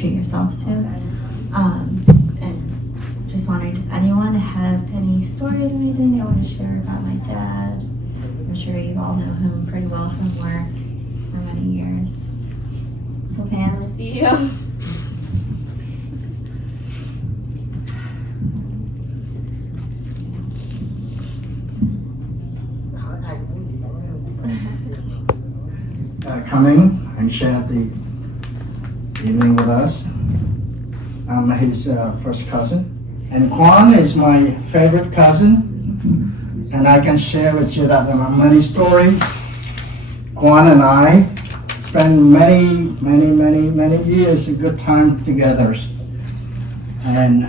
treat yourselves to. And just wondering, does anyone have any stories or anything they want to share about my dad? I'm sure you all know him pretty well from work for many years. So Pam, I see you. Coming and shared the evening with us. I'm his first cousin. And QUAN is my favorite cousin. And I can share with you that many stories. QUAN and I spent many years a good time together. And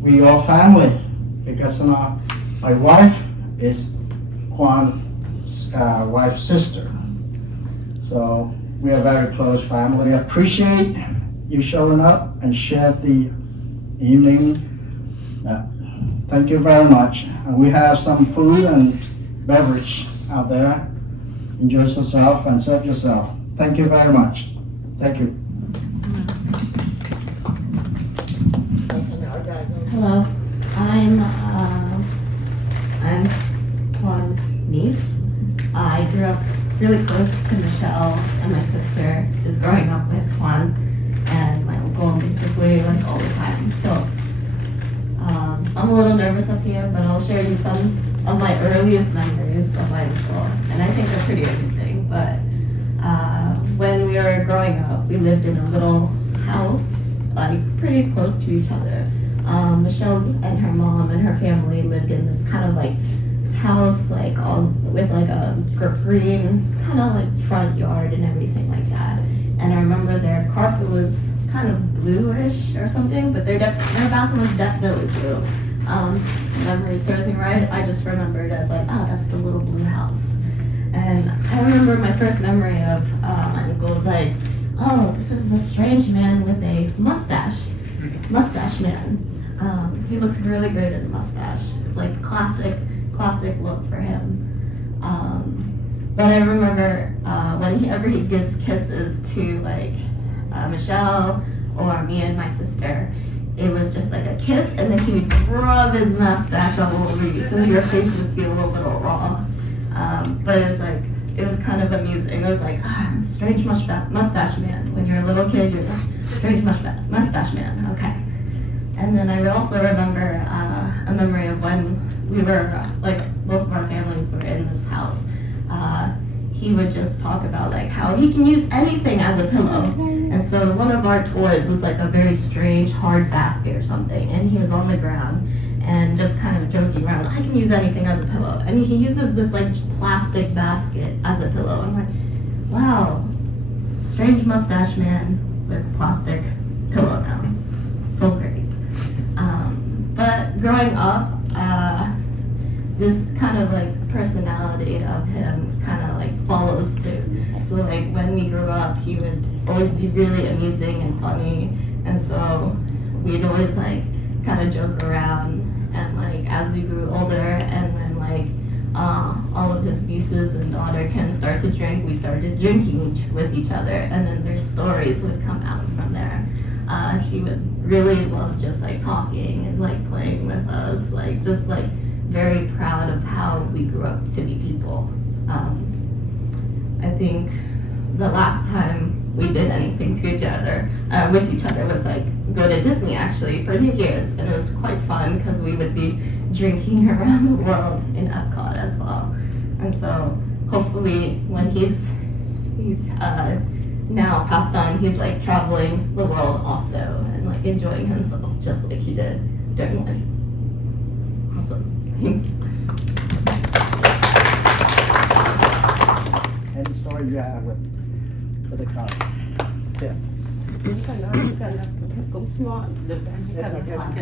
we are family because my wife is QUAN's wife's sister. So we are very close family. I appreciate you showing up and shared the evening. Thank you very much. And we have some food and beverage out there. Enjoy yourself and serve yourself. Thank you very much. Thank you. Hello, I'm QUAN's niece. I grew up really close to Michelle and my sister, just growing up with QUAN and my uncle basically like all the time. So I'm a little nervous up here, but I'll share you some of my earliest memories of my uncle, and I think they're pretty amazing. But when we were growing up, we lived in a little house, like pretty close to each other. Michelle and her mom and her family lived in this kind of like house, like all with like a green kind of like front yard and everything like that. And I remember their carpet was kind of bluish or something, but their bathroom was definitely blue. Memory serves me right. I just remembered as like, oh, that's the little blue house. And I remember my first memory of my uncle was like, oh, this is the strange man with a mustache man. He looks really good in a mustache. It's like classic look for him. But I remember whenever he gives kisses to like Michelle or me and my sister, it was just like a kiss, and then he would rub his mustache all over you, so your face would feel a little raw. But it was kind of amusing. It was like, strange mustache man. When you're a little kid, you're like, strange mustache man. Okay. And then I also remember a memory of when we were like both of our families were in this house. He would just talk about like how he can use anything as a pillow. And so one of our toys was like a very strange hard basket or something, and he was on the ground and just kind of joking around, I can use anything as a pillow. And he uses this like plastic basket as a pillow. I'm like, wow, strange mustache man with plastic pillow now. So great. But growing up, this kind of like personality of him kind of like follows too. So like when we grew up, he would always be really amusing and funny, and so we'd always like kind of joke around. And like as we grew older, and when like all of his nieces and daughter can start to drink, we started drinking with each other, and then their stories would come out from there. He would really love just like talking and like playing with us, like just like very proud of how we grew up to be people. I think the last time we did anything together with each other was like go to Disney actually for New Year's, and it was quite fun because we would be drinking around the world in Epcot as well. And so hopefully when he's now passed on, he's like traveling the world also and like enjoying himself just like he did during life. Awesome. Thanks. Any story you have with the car? Yeah.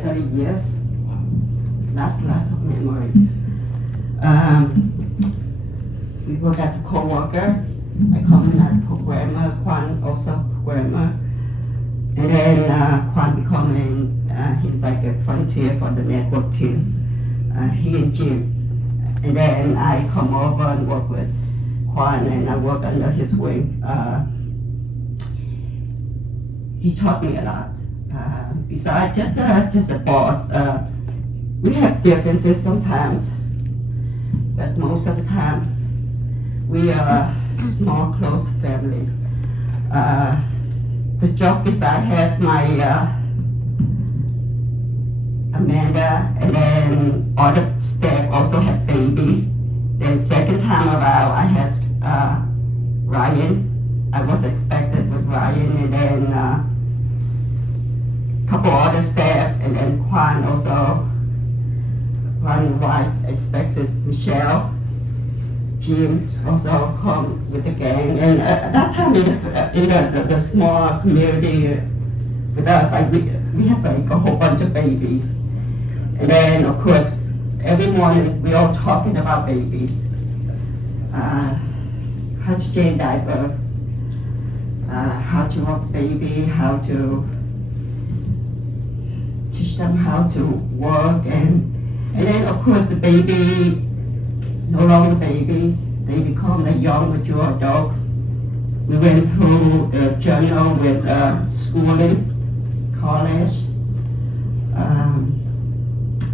30 years. Last memory. We work at the co-worker. I come in as programmer, QUAN also programmer. And then QUAN becoming, he's like a frontier for the network team. He and Jim. And then I come over and work with QUAN, and I work under his wing. he taught me a lot. Besides just a boss, we have differences sometimes, but most of the time we are a small, close family. The joke is I have my Amanda, and then other staff also have babies. Then second time around, I had Ryan. I was expected with Ryan, and then couple other staff, and then QUAN also. QUAN wife expected Michelle. Jim also come with the gang, and at that time in the small community with us, like we have like a whole bunch of babies, and then of course every morning we all talking about babies, how to change diaper, how to walk the baby, how to teach them how to work, and then of course the baby no longer baby, they become a young mature adult. We went through the journey with schooling, college.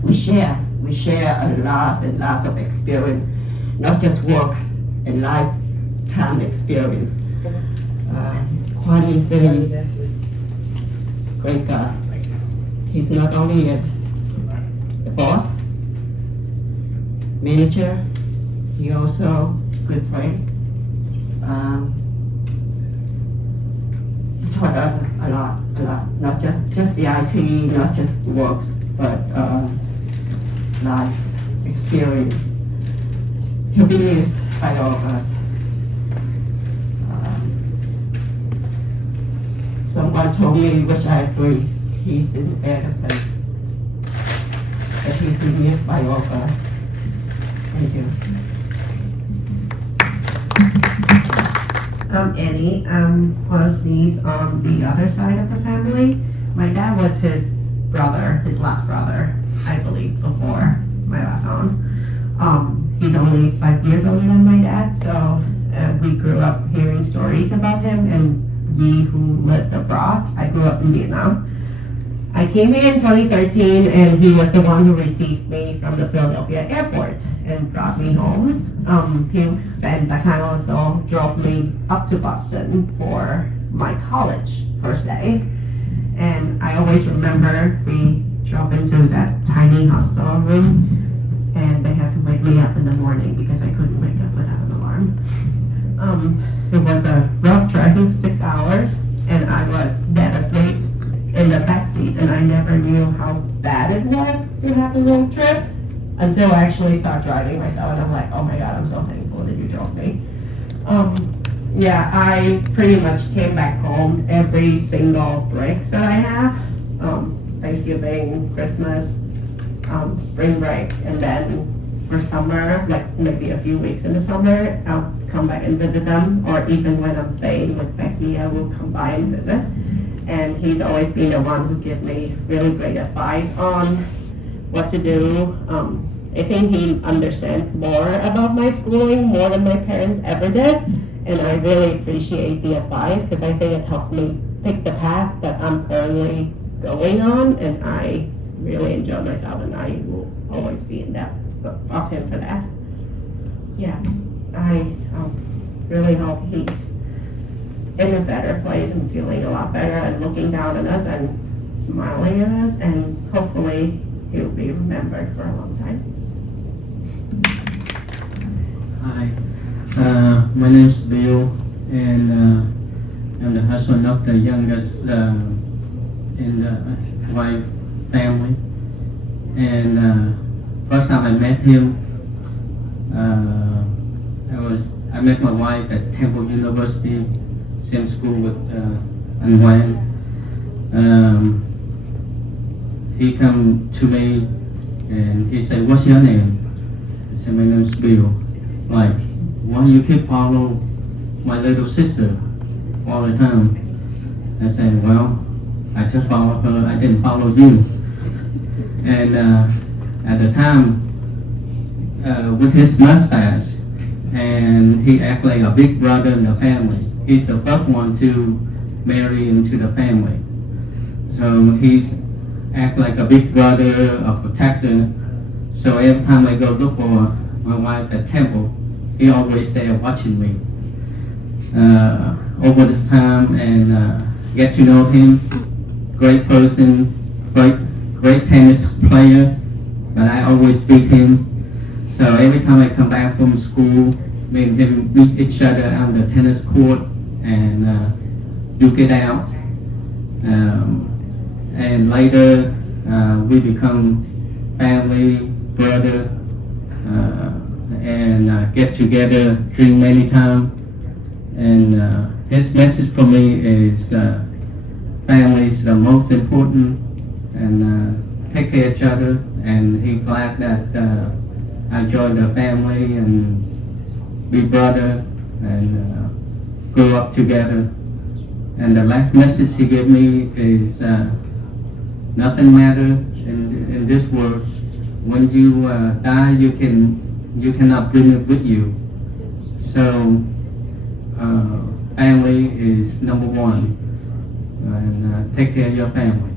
We share a lot and lots of experience, not just work and lifetime experience. QUAN is a great guy. He's not only a boss, manager, he also good friend. He taught us a lot, not just the IT, not just works, but life experience. He'll be missed by all of us. Someone told me, which I agree, he's in a better place. But he's been missed by all of us. Thank you. Annie, was niece on the other side of the family. My dad was his brother, his last brother, I believe, before my last aunt. He's only 5 years older than my dad, so we grew up hearing stories about him and Yi, who lived abroad. I grew up in Vietnam. I came here in 2013, and he was the one who received me from the Philadelphia airport and brought me home. He and Tang also drove me up to Boston for my college first day. And I always remember we drove into that tiny hostel room, and they had to wake me up in the morning because I couldn't wake up without an alarm. It was a rough driving 6 hours, and I was dead asleep in the backseat, and I never knew how bad it was to have a road trip until I actually started driving myself, and I'm like, oh my god, I'm so thankful that you drove me. Yeah, I pretty much came back home every single break that I have. Thanksgiving, Christmas, spring break, and then for summer, like maybe a few weeks in the summer, I'll come back and visit them, or even when I'm staying with Becky, I will come by and visit. And he's always been the one who gives me really great advice on what to do. I think he understands more about my schooling more than my parents ever did, and I really appreciate the advice because I think it helps me pick the path that I'm currently going on, and I really enjoy myself, and I will always be in debt of him for that. Yeah, I really hope he's in a better place and feeling a lot better and looking down on us and smiling at us, and hopefully he'll be remembered for a long time. Hi, my name is Bill, and I'm the husband of the youngest in the wife family. And first time I met him, I met my wife at Temple University, same school with QUAN. He come to me and he said, "What's your name?" I said, "My name is Bill." Like, why you keep follow my little sister all the time? I said, "Well, I just follow her. I didn't follow you." And at the time, with his mustache, and he act like a big brother in the family. He's the first one to marry into the family. So he's act like a big brother, a protector. So every time I go look for my wife at temple, he always there watching me. Over the time and get to know him, great person, great tennis player, but I always beat him. So every time I come back from school, me and him meet each other on the tennis court and duke it out. And later we become family, brother, and get together, drink many times. And his message for me is family is the most important, and take care of each other. And he's glad that I joined the family and be brother and grow up together. And the last message he gave me is nothing matters in this world. When you die, you cannot bring it with you. So family is number one, and take care of your family.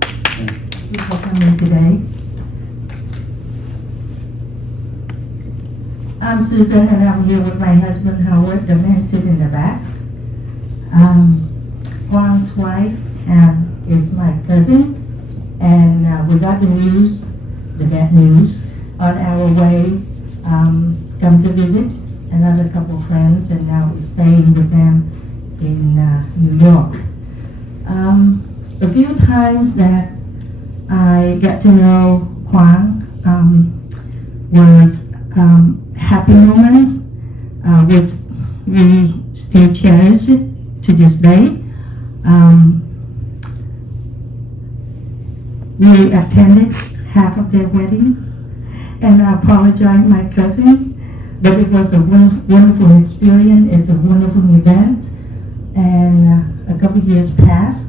Thank you for coming today. I'm Susan, and I'm here with my husband Howard, the man sitting in the back. Juan's wife is my cousin, and we got the news, the bad news, on our way come to visit another couple friends, and now we're staying with them in New York. A few times that I got to know Juan was happy moments, which we still cherish it to this day. We attended half of their weddings, and I apologize, my cousin, but it was a wonderful experience. It's a wonderful event, and a couple years passed.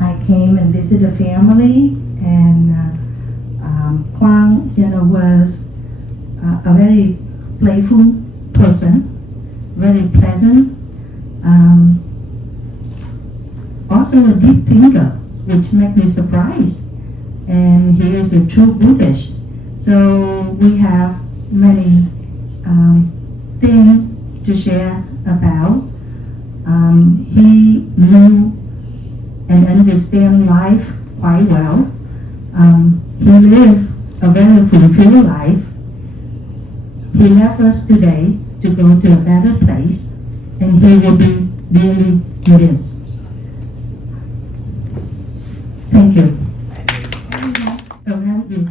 I came and visited a family, and Juan, was a very playful person, very pleasant, also a deep thinker, which made me surprised. And he is a true Buddhist. So we have many things to share about. He knew and understand life quite well. He lived a very fulfilled life. He left us today to go to a better place, and he will be dearly missed. Thank you. Around you.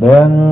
Đền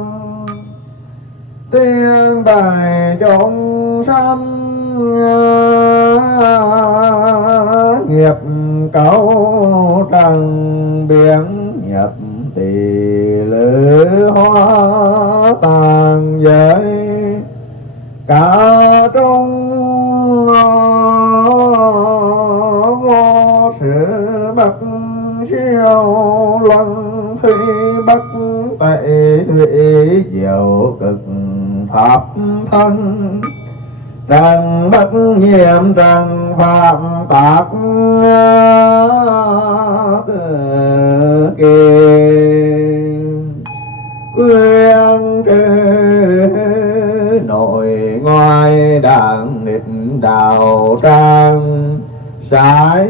thân tiên tài chúng sanh nghiệp cấu trần biển nhập tỳ lữ hóa tàn giới cả trong vô sự bất siêu luân phi bất tệ thủy diệu cực pháp thân trần bất nhiễm trần phạm tác tự kỳ quyên trừ nội ngoài đảng nghịch đạo trang sải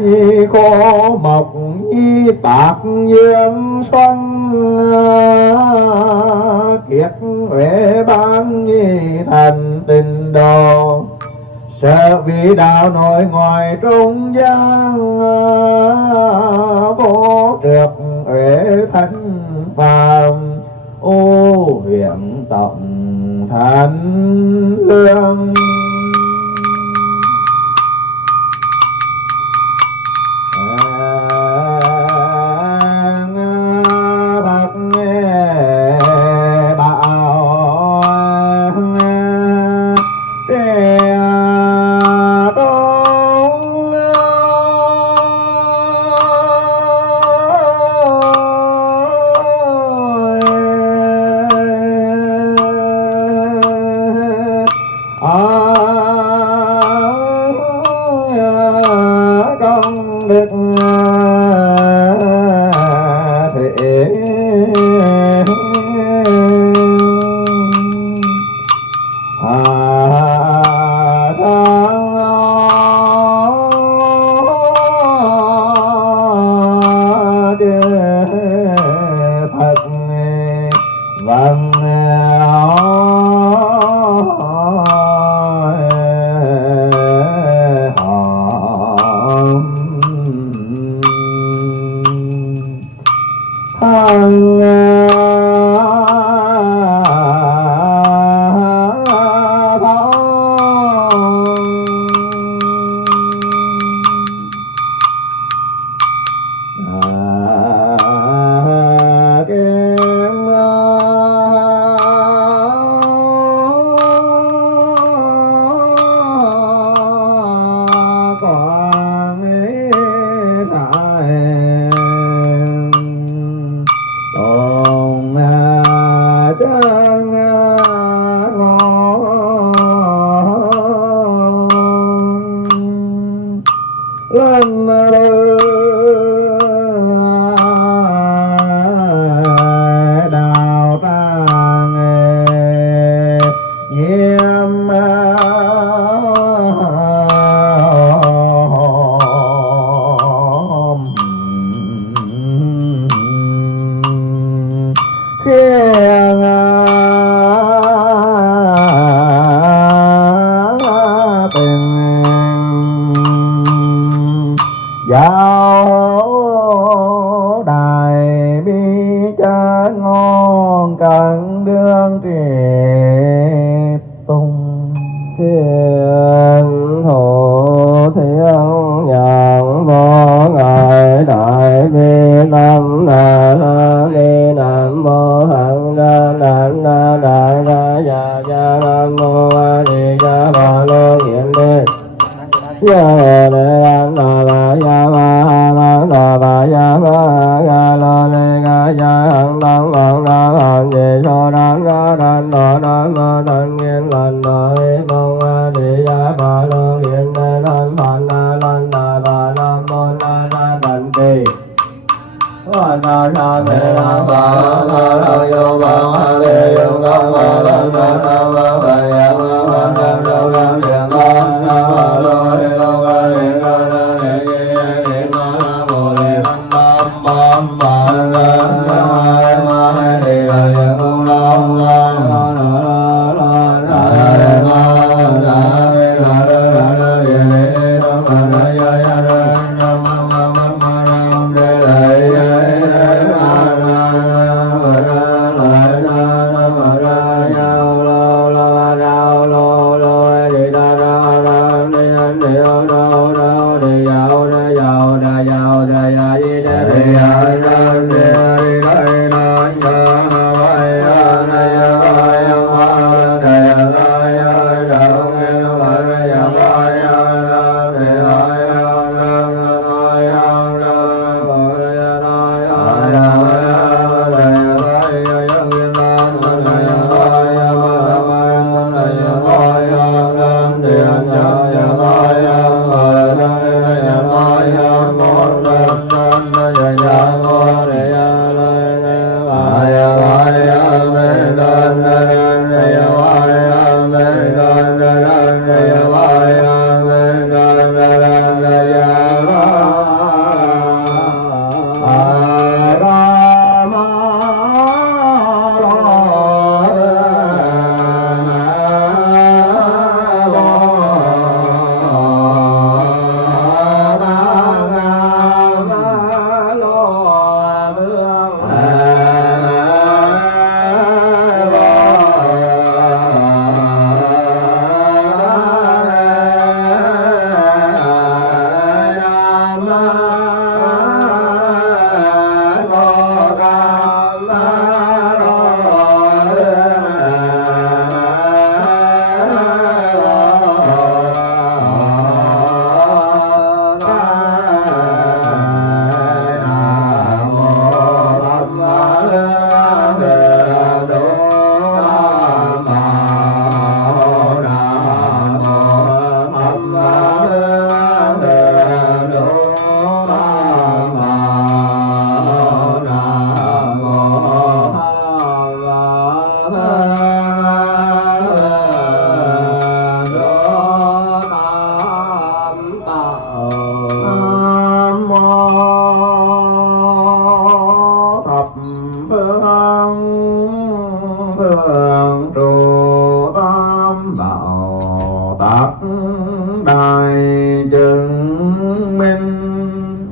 khô mộc nhi tạc nhiễm xuân kiết huệ ban nhi thành tình đồ sợ vì đạo nội ngoài trung gian vô trượt huệ thanh phàm ô huyện tổng thánh lương Phật vâng đào tàng nghiêm khiêng tình giáo đài bi chân ngon cần đương trì tung thiên hộ thiên nhàn vô ngài đại bi nam na ni nam mô hằng đa nam na đại na ya ya nam mô a di đà bà lô hiện đi ya le an na la ya ma la na ba ya ma ga la le ga ya hằng nam hằng nam hằng di so đan ga đan no đan ma đan nhiên lan đại mong a di đà bà lô hiện đi lan phan na lan na ba nam mô na na đan ti na na me la ba la la yo ba ma le yo ga ma la na na ma ba ya ma ma na yo la le la na ma lo le lo ga le ga na le ye le ma la bo le nam ma ma la na ma le ga le mo la la la la la la le ma la le la la la le le la ma la ya ya la na ma ma ma ma le la ya phương trụ tam bảo tác đại chứng minh.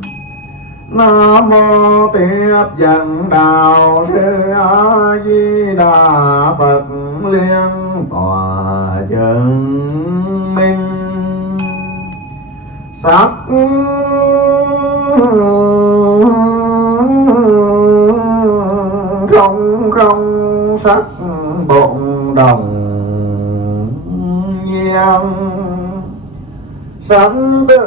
Nam mô tiếp dẫn đạo sư A Di Đà Phật liên tòa chứng minh. Sắc không không sắc bổn đồng nhiên. Sanh tự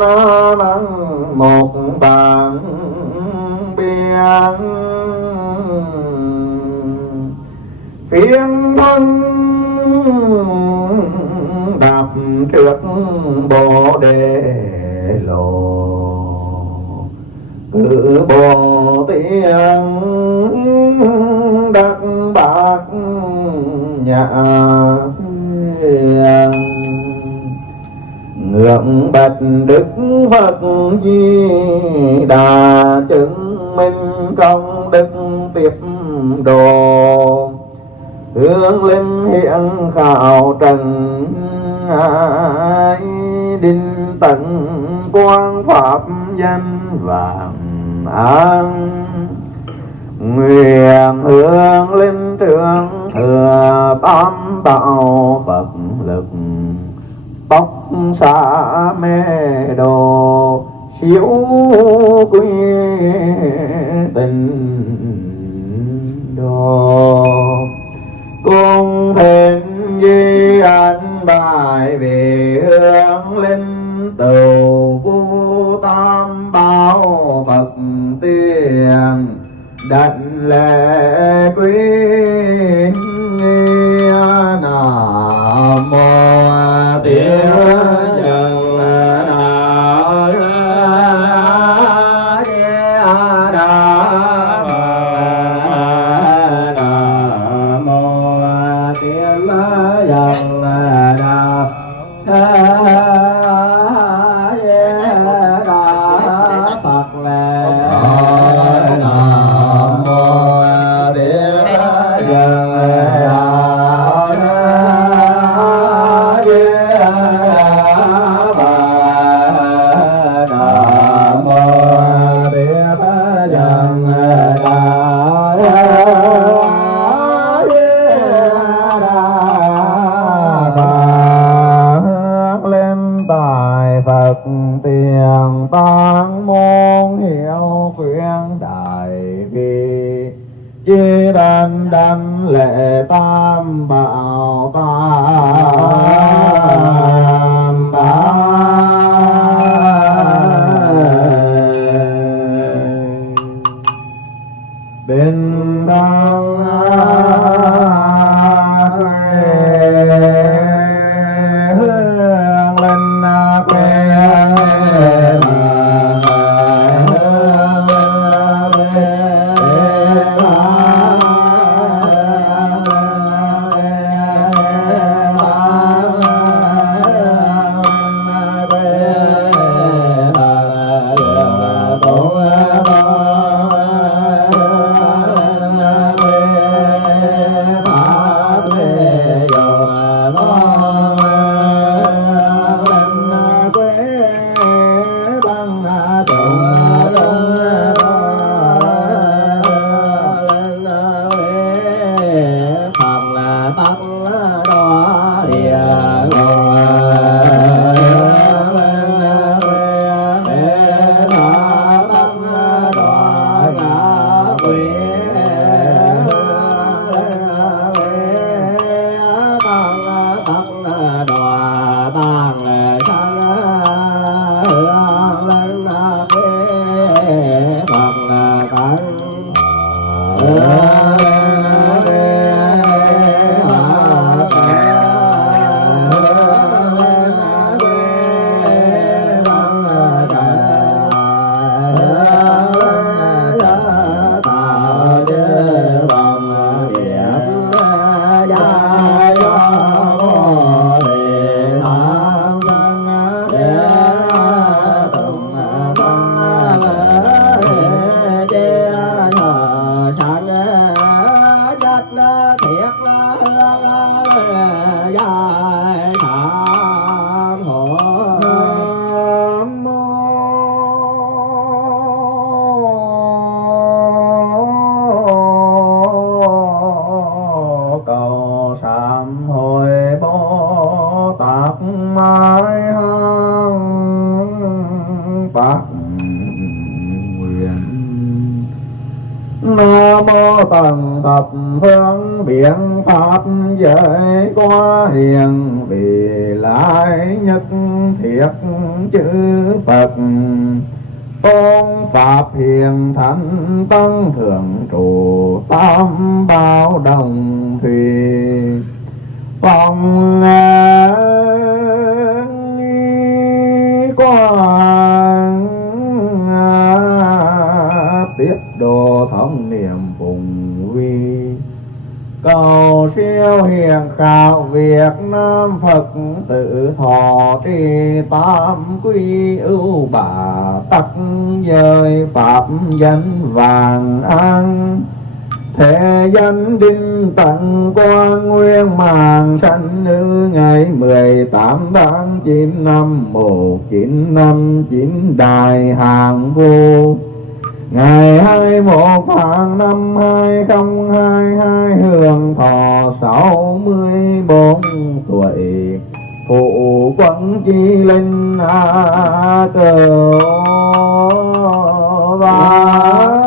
na năng một bản biên. Phiên thân đạp trước bồ đề lộ. Cử bồ tiên đắc bát nhã phiền. Ngưỡng bạch Đức Phật Di Đà chứng minh công đức tiếp độ. Hương linh hiện khảo trần ai đinh tận quang pháp danh vàng an. Nguyện hương linh trường thừa tam bảo Phật lực. Tóc xa mê đồ siêu quy tình đồ. Cung thịnh di anh bài về hương linh tcầu vô tam bảo Phật tiền. Đảnh lễ quý Nam mô Tiếp Dẫn Đạo Nam mô Tiếp Dẫn Đạo Phật lệ. Nam mô Tiếp Dẫn Phật tiền tăng môn hiệu khuyên đại bi. Chi đảnh đảnh lễ tam bảo tam bảo. Bình đẳng hương linh quê thập phương biện pháp giới quá hiền, vì lại nhất thiết chữ Phật. Tôn pháp hiền thánh tăng thượng trụ, tam bảo đồng thủy phong quang, tiếp độ thống niệm phùng vi. Cầu siêu hiền khảo Việt Nam Phật tự thọ trì, tam quy ưu bà tắc giới pháp dân vàng an. Thế dân đinh tận quan nguyên màng sanh nữ, ngày 18 tháng 9 năm 1959 đại hàng vô. Ngày 21 tháng 5 2022 hưởng thọ 64 tuổi, phụ quận chi linh cờ và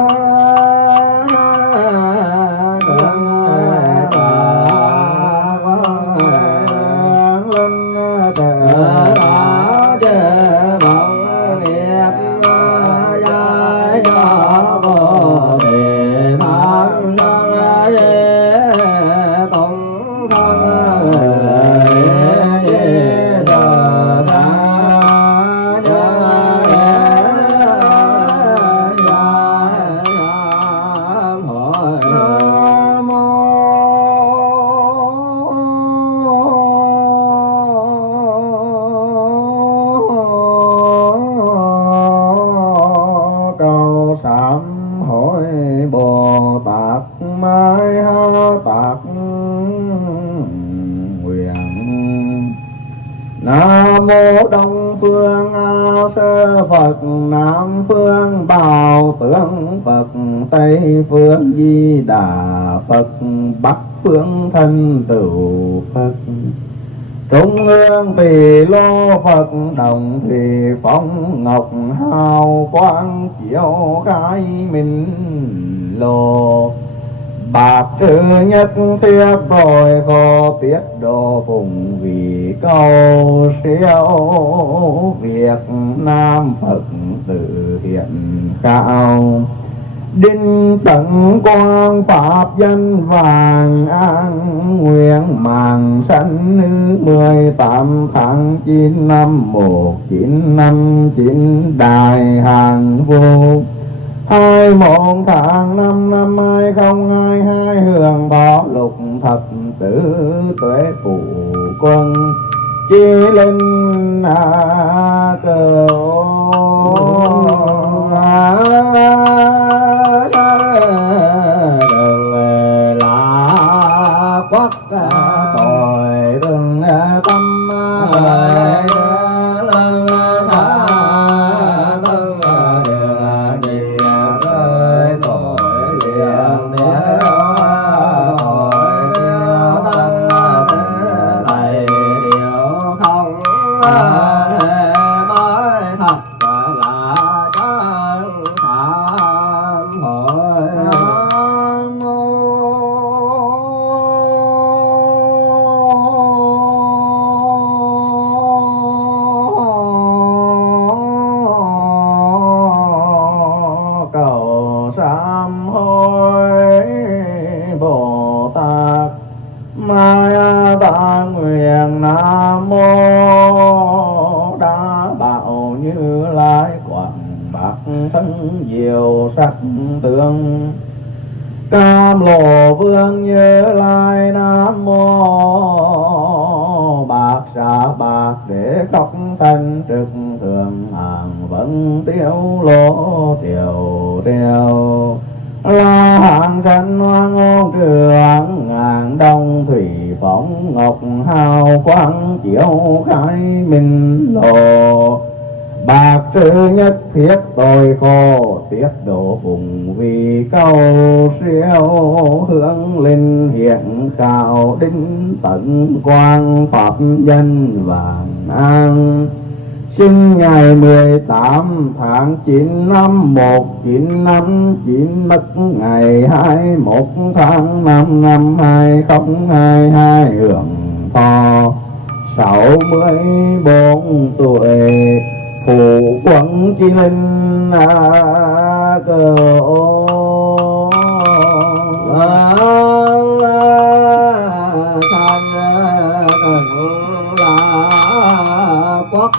Nam mô Đông phương A Sơ Phật, Nam phương Bảo Tướng Phật, Tây phương Di Đà Phật, Bắc phương Thân Tửu Phật, Trung ương Tỳ Lô Phật, Đồng Thủy Phong Ngọc Hào Quang Chiếu Khai Minh Lô. Bạc trừ nhất thiết tội thọ tiết độ phùng, vì cầu siêu Việt Nam Phật tự hiện khảo. Đinh tận quang pháp dân vàng an, nguyện màng sanh nữ 18 tháng 9 năm 1959 đại hàng vô. 21 tháng 5 năm 2022 hưởng thọ lục thập tử tuệ phụ quân chi linh cửu. Quốc tội từng tâm sắc tướng. Cam lộ vương Như Lai Nam mô. Bạc xá bạc để khóc thanh trực thường hàng vẫn tiêu lô triều triều. La hạng sanh hoang ôn trường ngàn đông thủy phóng ngọc hào quang chiếu khai minh lộ. Bạc trừ nhất thiết tội khổ tiết độ phùng vì cầu siêu hướng linh hiện khảo đinh tận quang pháp dân vàng an. sinh ngày 18 tháng 9 năm 1959, mất ngày 21 tháng 5 năm 2022, hưởng thọ 64 tuổi, phủ quận Chí Linh cờ ô san là quốc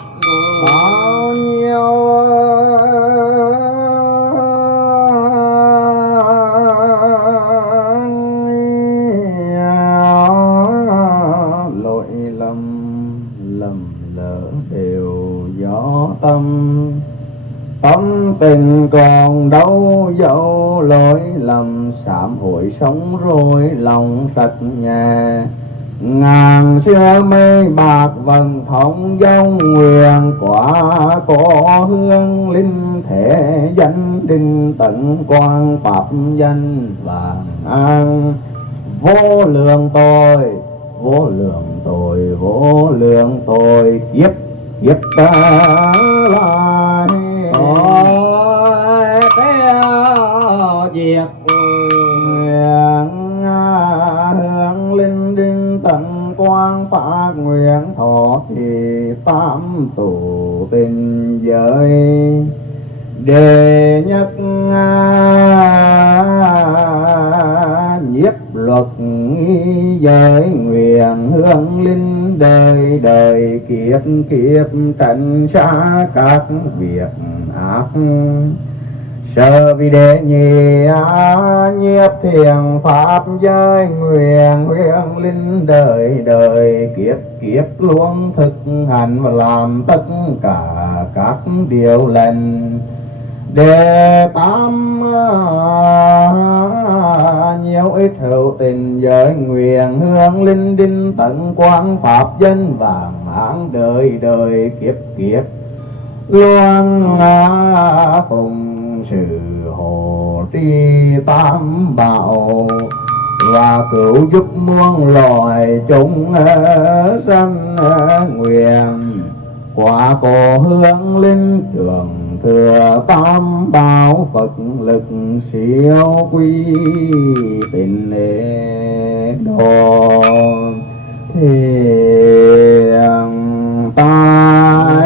bao nhiêu lỗi lầm lỡ đều do tâm tình còn đâu dẫu lỗi lầm, sám hối sống rồi lòng sạch nhẹ. Ngàn xưa mây bạc vầng thống dông, nguyện quả có hương linh thể danh đình tận quang pháp danh vàng an. Vô lượng tội vô lượng tội kiếp kiếp ta lại ôi theo diệt hương linh đinh tận quang phát nguyện thọ thì tam tụ tình giới đệ nhất nhiếp luật giới nguyện hương linh đời đời kiếp kiếp tránh xa các việc ác. Sở vì đệ nhị nhiếp thiền pháp giới nguyện hương linh đời đời kiếp kiếp luôn thực hành và làm tất cả các điều lành. Đệ tam nhiều ít hữu tình giới nguyện hương linh đinh tận quang pháp danh vàng mãn đời đời kiếp kiếp luôn cùng sự hộ trì tam bảo và cứu giúp muôn loài chúng sanh. Nguyện quả cổ hương linh trường thừa tam bảo Phật lực siêu quy tình độ thiền tai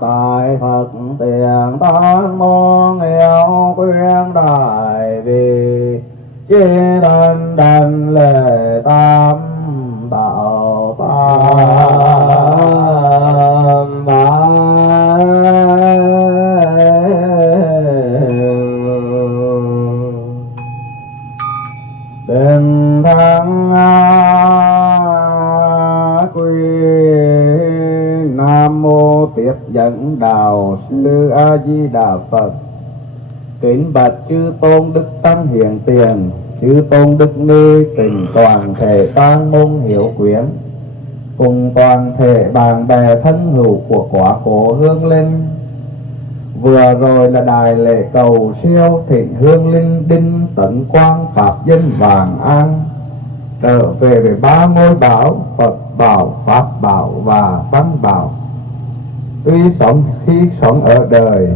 tại Phật tiền tán môn yêu quyên đại bi chi thân đảnh lễ tam bảo tam đền thắng quy nam mô tiếp dẫn đạo sư A Di Đà Phật. Kính bạch chư tôn đức tăng hiền tiền, chư tôn đức ni tình toàn thể tăng môn hiểu quyến, cùng toàn thể bạn bè thân hữu của quả cổ hương linh. Vừa rồi là đài lễ cầu siêu thịnh hương linh đinh tấn quang pháp dân vàng an, trở về với ba ngôi bảo Phật bảo, Pháp bảo và Tăng bảo. Khi sống ở đời,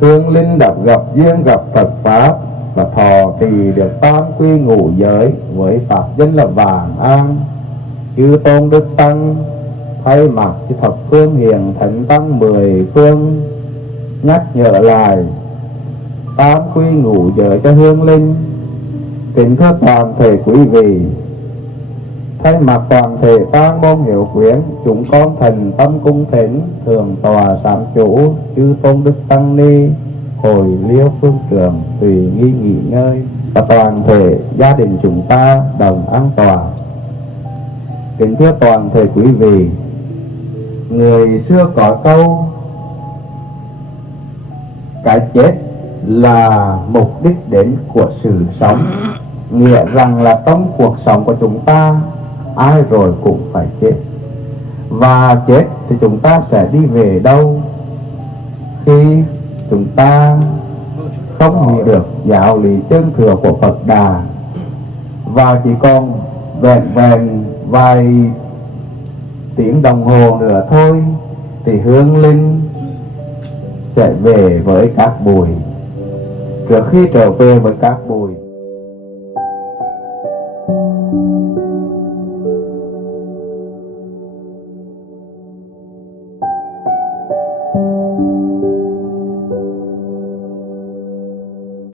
hương linh đã gặp duyên gặp Phật Pháp và thọ trì được tam quy ngũ giới với pháp danh là vàng an. Chư tôn đức tăng thay mặt cho thập phương hiền thánh tăng 10 phương nhắc nhở lại tam quy ngũ giới cho hương linh. Kính thưa toàn thể quý vị, thay mặt toàn thể tăng môn hiểu quyến, chúng con thành tâm cung thỉnh thường tòa sám chủ chư tôn đức tăng ni hồi liêu phương trường tùy nghi nghỉ ngơi, và toàn thể gia đình chúng ta đồng an toàn. Kính thưa toàn thể quý vị, người xưa có câu cái chết là mục đích đến của sự sống, nghĩa rằng là trong cuộc sống của chúng ta ai rồi cũng phải chết, và chết thì chúng ta sẽ đi về đâu khi chúng ta không hiểu được giáo lý chân thừa của Phật Đà, và chỉ còn vẹn vẹn vài tiếng đồng hồ nữa thôi thì hương linh sẽ về với các bụi. Trước khi trở về với các bụi